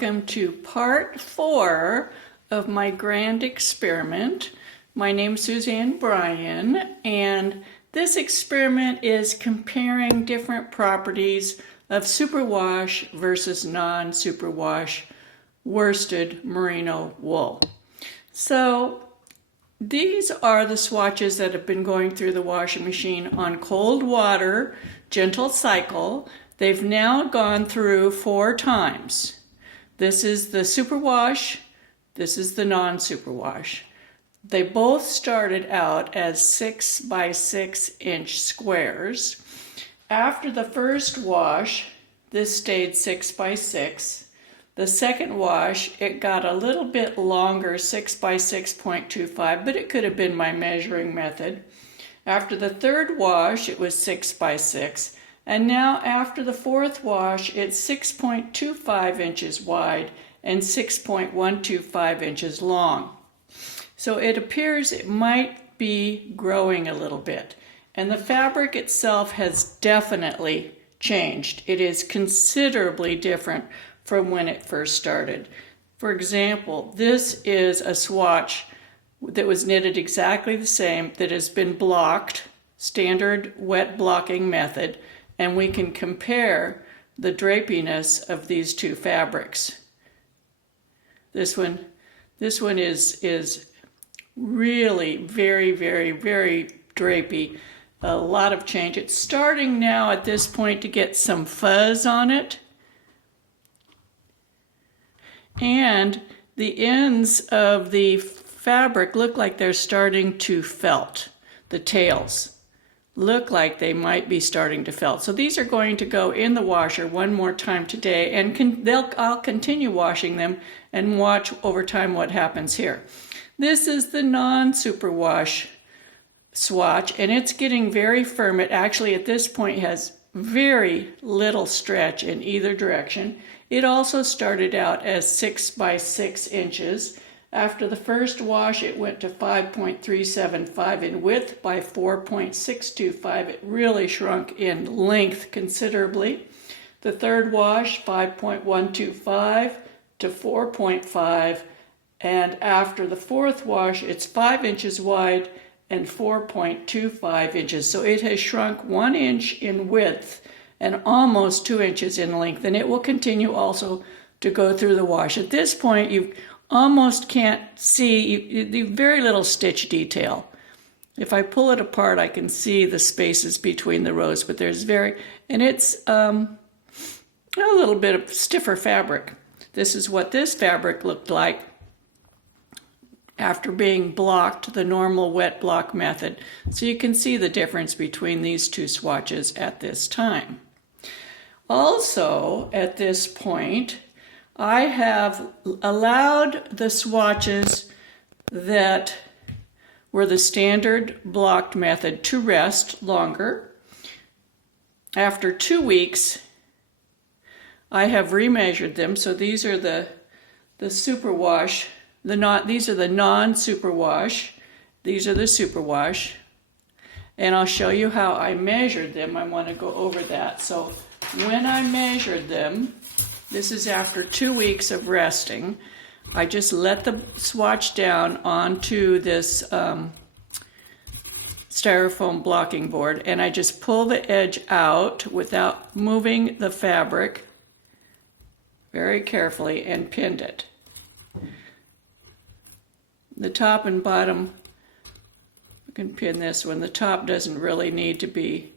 welcome to part 4 of my grand experiment. My name's Suzanne Bryan, and this experiment is comparing different properties of superwash versus non-superwash worsted merino wool. So these are the swatches that have been going through the washing machine on cold water, gentle cycle. They've now gone through 4 times. This is the superwash, this is the non-superwash. They both started out as 6 by 6 inch squares. After the first wash, this stayed 6 by 6. The second wash, it got a little bit longer, 6 by 6.25, but it could have been my measuring method. After the third wash, it was 6 by 6. And now after the fourth wash, it's 6.25 inches wide and 6.125 inches long. So it appears it might be growing a little bit. And the fabric itself has definitely changed. It is considerably different from when it first started. For example, this is a swatch that was knitted exactly the same, that has been blocked, standard wet blocking method, and we can compare the drapiness of these two fabrics. This one is really very, very, very drapey. A lot of change. It's starting now at this point to get some fuzz on it. And the ends of the fabric look like they're starting to felt. The tails look like they might be starting to felt. So these are going to go in the washer one more time today, and I'll continue washing them and watch over time what happens here. This is the non-superwash swatch, and it's getting very firm. It actually at this point has very little stretch in either direction. It also started out as 6 by 6 inches. After the first wash, it went to 5.375 in width by 4.625. It really shrunk in length considerably. The third wash, 5.125 to 4.5. And after the fourth wash, it's 5 inches wide and 4.25 inches. So it has shrunk 1 inch in width and almost 2 inches in length. And it will continue also to go through the wash. At this point, you almost can't see, very little stitch detail. If I pull it apart, I can see the spaces between the rows, but there's and it's a little bit of stiffer fabric. This is what this fabric looked like after being blocked the normal wet block method. So you can see the difference between these two swatches at this time. Also, at this point, I have allowed the swatches that were the standard blocked method to rest longer. After 2 weeks, I have remeasured them. So these are the superwash. These are the non-superwash. These are the superwash. And I'll show you how I measured them. I want to go over that. So when I measured them, this is after 2 weeks of resting. I just let the swatch down onto this styrofoam blocking board, and I just pull the edge out without moving the fabric very carefully and pinned it. The top and bottom, I can pin this one. The top doesn't really need to be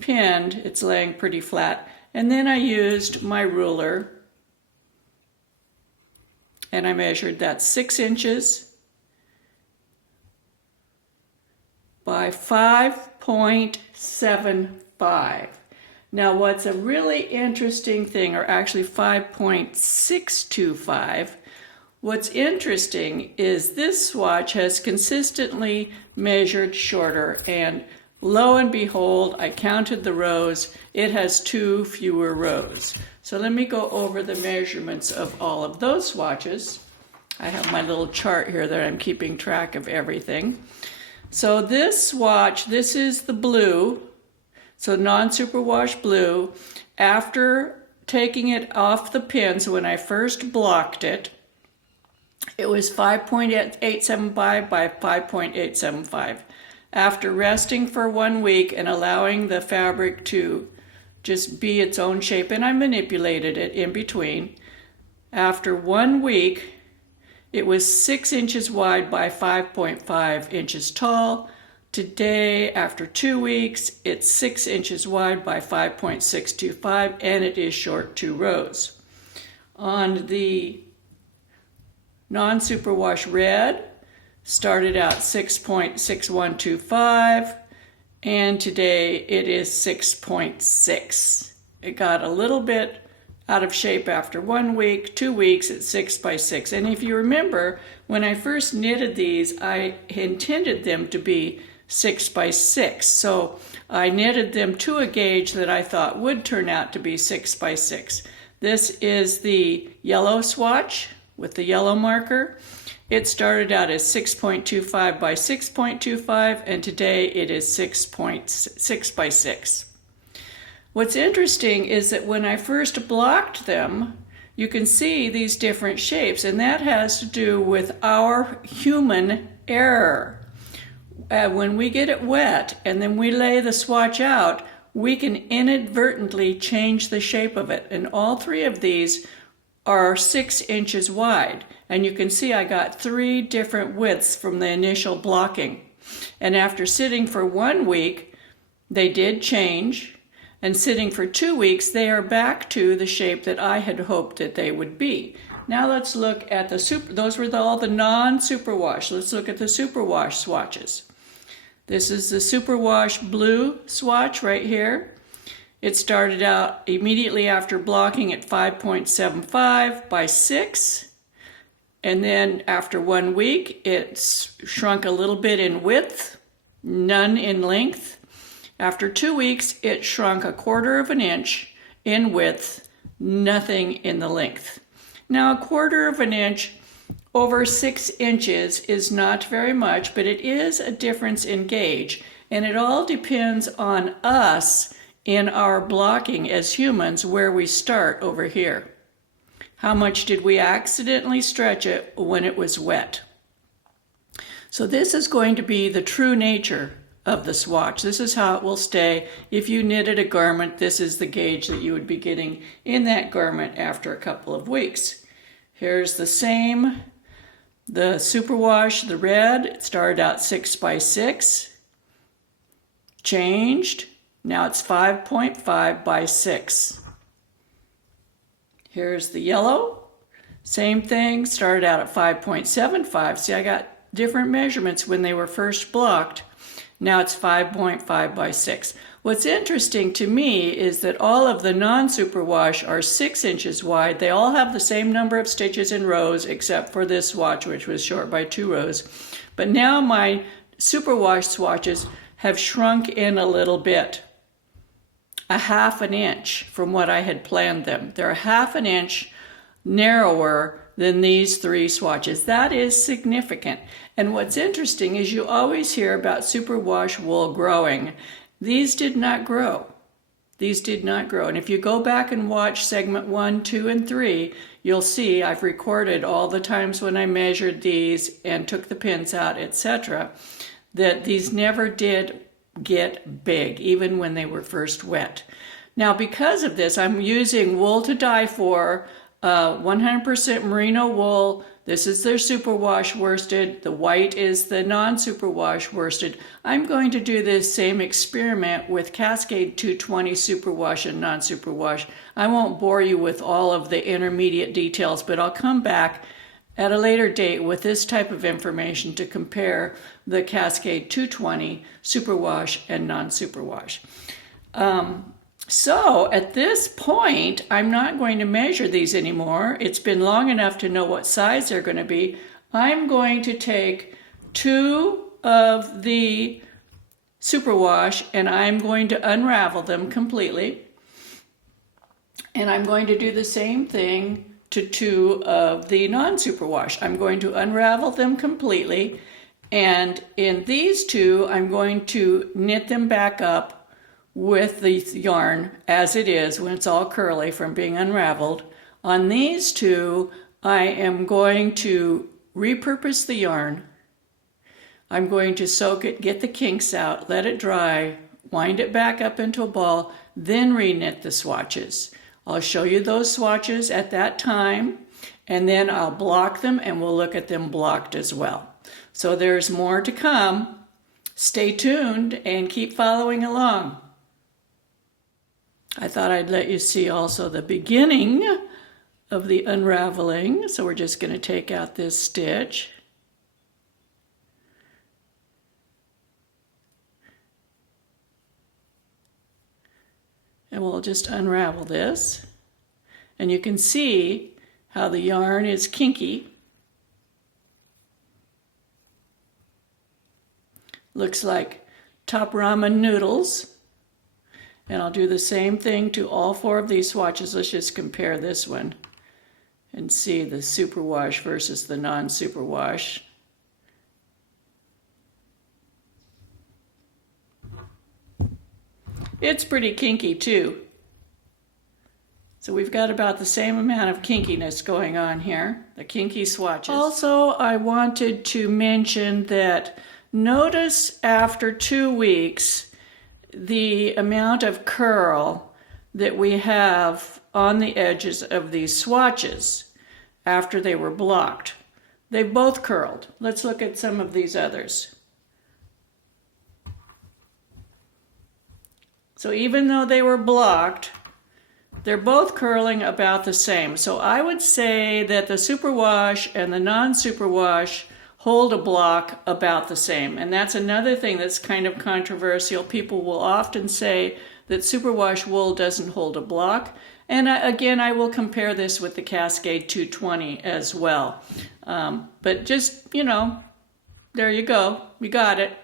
pinned. It's laying pretty flat. And then I used my ruler and I measured that 6 inches by 5.75. Now what's a really interesting thing, or actually 5.625, what's interesting is this swatch has consistently measured shorter, and lo and behold, I counted the rows. It has 2 fewer rows. So let me go over the measurements of all of those swatches. I have my little chart here that I'm keeping track of everything. So this swatch, this is the blue, so non-superwash blue. After taking it off the pins, when I first blocked it, it was 5.875 by 5.875. After resting for 1 week and allowing the fabric to just be its own shape, and I manipulated it in between, after 1 week, it was 6 inches wide by 5.5 inches tall. Today, after 2 weeks, it's 6 inches wide by 5.625, and it is short 2 rows. On the non-superwash red, started out 6.6125, and today it is 6.6. It got a little bit out of shape after 1 week. 2 weeks, it's 6 by 6. And if you remember, when I first knitted these, I intended them to be 6 by 6. So I knitted them to a gauge that I thought would turn out to be 6 by 6. This is the yellow swatch with the yellow marker. It started out as 6.25 by 6.25, and today it is 6.6 by 6. What's interesting is that when I first blocked them, you can see these different shapes, and that has to do with our human error. When we get it wet and then we lay the swatch out, we can inadvertently change the shape of it. And all 3 of these are 6 inches wide. And you can see I got 3 different widths from the initial blocking. And after sitting for 1 week, they did change. And sitting for 2 weeks, they are back to the shape that I had hoped that they would be. Now let's look at those were all the non-superwash. Let's look at the superwash swatches. This is the superwash blue swatch right here. It started out immediately after blocking at 5.75 by 6. And then after 1 week, it shrunk a little bit in width, none in length. After 2 weeks, it shrunk 1/4 of an inch in width, nothing in the length. Now, 1/4 of an inch over 6 inches is not very much, but it is a difference in gauge, and it all depends on us in our blocking as humans, where we start over here. How much did we accidentally stretch it when it was wet? So this is going to be the true nature of the swatch. This is how it will stay. If you knitted a garment, this is the gauge that you would be getting in that garment after a couple of weeks. Here's the same. The superwash, the red, it started out 6 by 6, changed, now it's 5.5 by 6. Here's the yellow, same thing, started out at 5.75. See, I got different measurements when they were first blocked. Now it's 5.5 by 6. What's interesting to me is that all of the non-superwash are 6 inches wide. They all have the same number of stitches in rows, except for this swatch, which was short by 2 rows. But now my superwash swatches have shrunk in a little bit, 1/2 an inch from what I had planned them. They're 1/2 an inch narrower than these 3 swatches. That is significant. And what's interesting is you always hear about superwash wool growing. These did not grow. These did not grow. And if you go back and watch segment 1, 2, and 3, you'll see I've recorded all the times when I measured these and took the pins out, etc., that these never did get big, even when they were first wet. Now, because of this, I'm using wool to dye for, 100% merino wool. This is their superwash worsted. The white is the non-superwash worsted. I'm going to do this same experiment with Cascade 220 superwash and non-superwash. I won't bore you with all of the intermediate details, but I'll come back at a later date with this type of information to compare the Cascade 220 superwash and non-superwash. So at this point, I'm not going to measure these anymore. It's been long enough to know what size they're going to be. I'm going to take 2 of the superwash and I'm going to unravel them completely. And I'm going to do the same thing to 2 of the non-superwash. I'm going to unravel them completely. And in these 2, I'm going to knit them back up with the yarn as it is when it's all curly from being unraveled. On these two, I am going to repurpose the yarn. I'm going to soak it, get the kinks out, let it dry, wind it back up into a ball, then reknit the swatches. I'll show you those swatches at that time, and then I'll block them and we'll look at them blocked as well. So there's more to come. Stay tuned and keep following along. I thought I'd let you see also the beginning of the unraveling. So we're just going to take out this stitch. And we'll just unravel this. And you can see how the yarn is kinky. Looks like top ramen noodles. And I'll do the same thing to all four of these swatches. Let's just compare this one and see the superwash versus the non-superwash. It's pretty kinky too. So we've got about the same amount of kinkiness going on here, the kinky swatches. Also, I wanted to mention that notice after 2 weeks the amount of curl that we have on the edges of these swatches after they were blocked. They've both curled. Let's look at some of these others. So even though they were blocked, they're both curling about the same. So I would say that the superwash and the non-superwash hold a block about the same. And that's another thing that's kind of controversial. People will often say that superwash wool doesn't hold a block. And again, I will compare this with the Cascade 220 as well. But just, you know, there you go. We got it.